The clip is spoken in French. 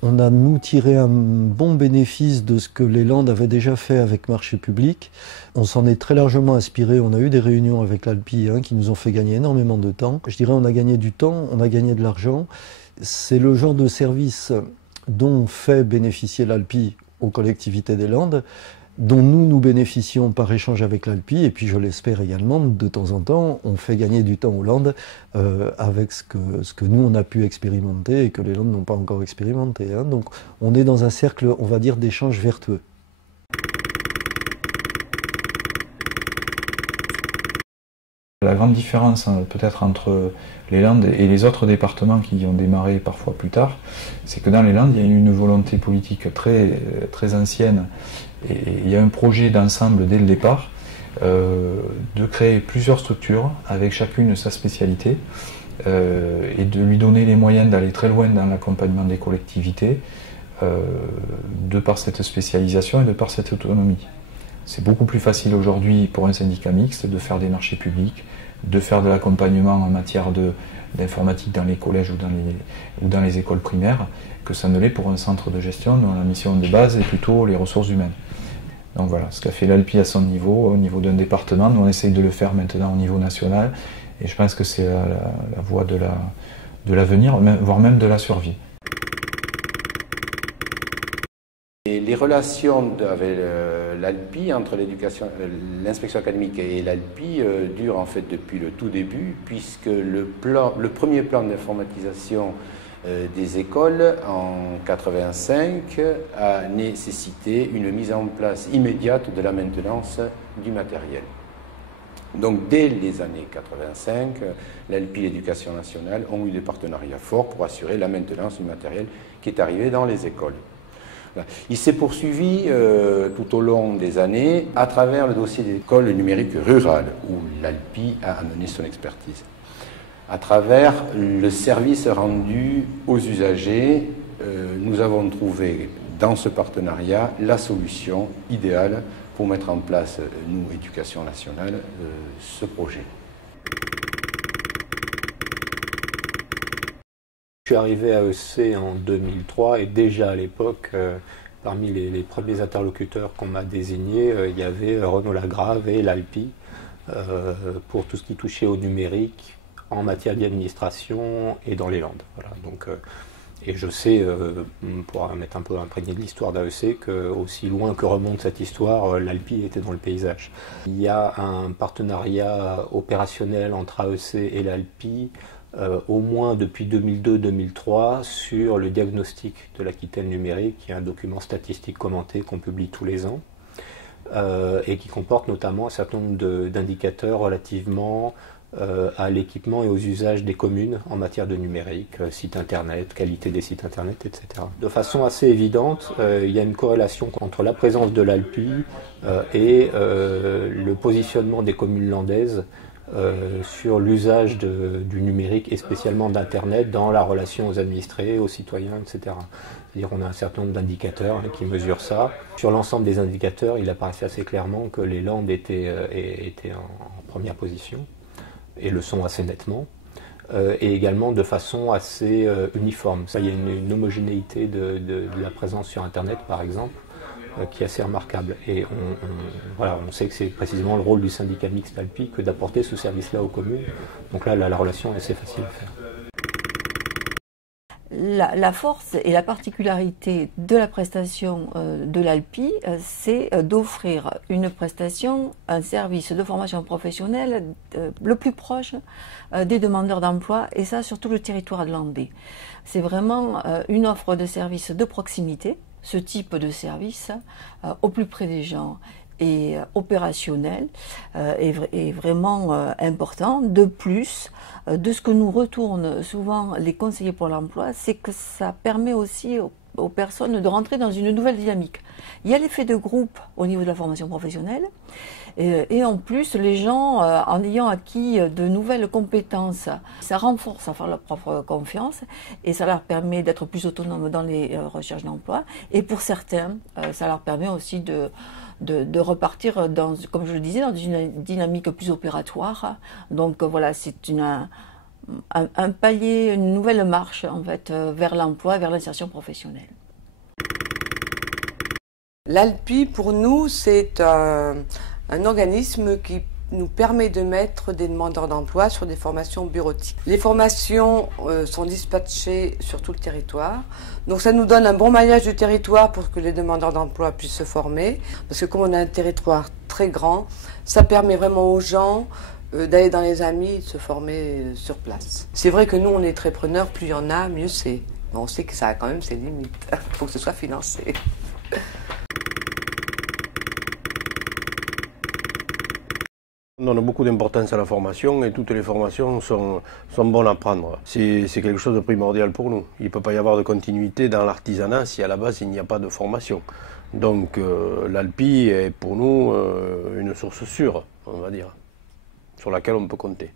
On a, nous, tiré un bon bénéfice de ce que les Landes avaient déjà fait avec Marché Public. On s'en est très largement inspiré. On a eu des réunions avec l'Alpi qui nous ont fait gagner énormément de temps. Je dirais on a gagné du temps, on a gagné de l'argent. C'est le genre de service dont fait bénéficier l'Alpi aux collectivités des Landes, dont nous bénéficions par échange avec l'Alpi, et puis je l'espère également, de temps en temps, on fait gagner du temps aux Landes avec ce que nous on a pu expérimenter et que les Landes n'ont pas encore expérimenté. Donc on est dans un cercle, on va dire, d'échanges vertueux. La grande différence peut-être entre les Landes et les autres départements qui ont démarré parfois plus tard, c'est que dans les Landes, il y a une volonté politique très ancienne et il y a un projet d'ensemble dès le départ de créer plusieurs structures avec chacune sa spécialité et de lui donner les moyens d'aller très loin dans l'accompagnement des collectivités de par cette spécialisation et de par cette autonomie. C'est beaucoup plus facile aujourd'hui pour un syndicat mixte de faire des marchés publics, de faire de l'accompagnement en matière d'informatique dans les collèges ou dans les écoles primaires, que ça ne l'est pour un centre de gestion dont la mission de base est plutôt les ressources humaines. Donc voilà, ce qu'a fait l'Alpi à son niveau, au niveau d'un département, nous on essaye de le faire maintenant au niveau national, et je pense que c'est la voie de l'avenir, voire même de la survie. Les relations avec l'Alpi, entre l'inspection académique et l'Alpi, durent en fait depuis le tout début, puisque le premier plan d'informatisation des écoles en 1985 a nécessité une mise en place immédiate de la maintenance du matériel. Donc dès les années 85, l'Alpi et l'Éducation nationale ont eu des partenariats forts pour assurer la maintenance du matériel qui est arrivé dans les écoles. Il s'est poursuivi tout au long des années à travers le dossier des écoles numériques rurales où l'Alpi a amené son expertise. À travers le service rendu aux usagers, nous avons trouvé dans ce partenariat la solution idéale pour mettre en place, nous, Éducation nationale, ce projet. Je suis arrivé à EC en 2003 et déjà à l'époque, parmi les premiers interlocuteurs qu'on m'a désignés, il y avait Renaud Lagrave et l'Alpi pour tout ce qui touchait au numérique en matière d'administration et dans les Landes. Voilà, donc, et je sais, pour m'être un peu imprégné de l'histoire d'AEC, qu'aussi loin que remonte cette histoire, l'Alpi était dans le paysage. Il y a un partenariat opérationnel entre AEC et l'Alpi au moins depuis 2002-2003 sur le diagnostic de l'Aquitaine numérique, qui est un document statistique commenté qu'on publie tous les ans et qui comporte notamment un certain nombre d'indicateurs relativement à l'équipement et aux usages des communes en matière de numérique, site internet, qualité des sites internet, etc. De façon assez évidente, il y a une corrélation entre la présence de l'Alpi et le positionnement des communes landaises sur l'usage du numérique et spécialement d'Internet dans la relation aux administrés, aux citoyens, etc. C'est-à-dire qu'on a un certain nombre d'indicateurs qui mesurent ça. Sur l'ensemble des indicateurs, il apparaissait assez clairement que les Landes étaient en première position et le sont assez nettement, et également de façon assez uniforme. Ça, il y a une homogénéité de la présence sur Internet, par exemple, qui est assez remarquable. Et on sait que c'est précisément le rôle du syndicat mixte Alpi que d'apporter ce service-là aux communes. Donc là, la relation est assez facile à faire. La force et la particularité de la prestation de l'Alpi, c'est d'offrir une prestation, un service de formation professionnelle le plus proche des demandeurs d'emploi, et ça sur tout le territoire landais. C'est vraiment une offre de service de proximité, ce type de service au plus près des gens et opérationnel est vraiment important. De plus, de ce que nous retournent souvent les conseillers pour l'emploi, c'est que ça permet aussi aux personnes de rentrer dans une nouvelle dynamique. Il y a l'effet de groupe au niveau de la formation professionnelle et en plus les gens en ayant acquis de nouvelles compétences, ça renforce à faire leur propre confiance et ça leur permet d'être plus autonomes dans les recherches d'emploi, et pour certains ça leur permet aussi de repartir comme je le disais, dans une dynamique plus opératoire. Donc voilà, c'est un palier, une nouvelle marche en fait vers l'emploi, vers l'insertion professionnelle. L'ALPI, pour nous, c'est un organisme qui nous permet de mettre des demandeurs d'emploi sur des formations bureautiques. Les formations sont dispatchées sur tout le territoire, donc ça nous donne un bon maillage du territoire pour que les demandeurs d'emploi puissent se former, parce que comme on a un territoire très grand, ça permet vraiment aux gens d'aller dans les amis et de se former sur place. C'est vrai que nous, on est très preneurs, plus il y en a, mieux c'est. Mais on sait que ça a quand même ses limites, il faut que ce soit financé. On donne beaucoup d'importance à la formation et toutes les formations sont bonnes à prendre. C'est quelque chose de primordial pour nous. Il ne peut pas y avoir de continuité dans l'artisanat si à la base il n'y a pas de formation. Donc l'ALPI est pour nous une source sûre, on va dire, sur laquelle on peut compter.